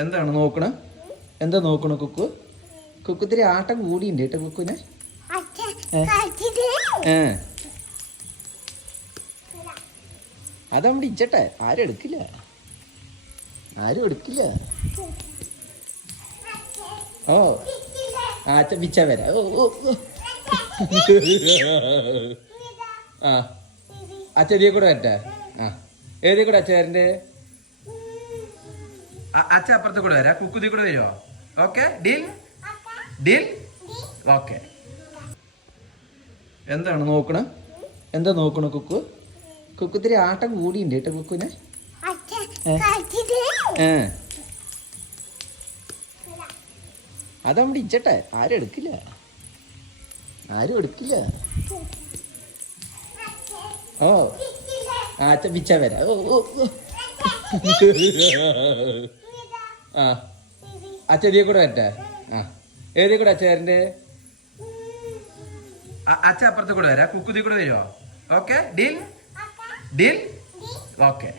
എന്താണ് നോക്കണ? എന്താ നോക്കണ കുക്കു? കുക്കു ഇത്തിരി ആട്ടം കൂടിയുണ്ട് കേട്ടോ കുക്കുനെ. അതവിടെ ഇച്ചട്ടെ, ആരും എടുക്കില്ല, ആരും എടുക്കില്ല. ഓ അച്ഛൻ പിച്ച വരാ. ഓ ഓ ആ അച്ഛൻ ഇതിയെ കൂടെ വരട്ടെ. ആ ഏതിൽ കൂടെ അച്ഛൻ വരണ്ടേ? അച്ഛൻ അപ്പുറത്ത് കൂടെ വരാം, കുക്കുതി കൂടെ വരുമോ? Okay, deal deal. ഓക്കെ. എന്താണ് നോക്കണ? എന്താ നോക്കണ കുക്കു? കുക്കു ഇത്തിരി ആട്ടം കൂടിയുണ്ട് കേട്ടോ കുക്കുനെ. അതവിടെ ഇച്ചട്ടെ, ആരും എടുക്കില്ല, ആരും എടുക്കില്ല. ഓ അച്ഛൻ പിച്ച വരാ. ഓ ഓ ആ അച്ഛൻ ഇതിയെ കൂടെ വരട്ടെ. ആ ഏതിൽ കൂടെ അച്ഛൻ വരണ്ടേ? അച്ഛൻ അപ്പുറത്ത് കൂടെ വരാം, കുക്കുതി കൂടെ വരുമോ? Okay, deal deal. ഓക്കെ.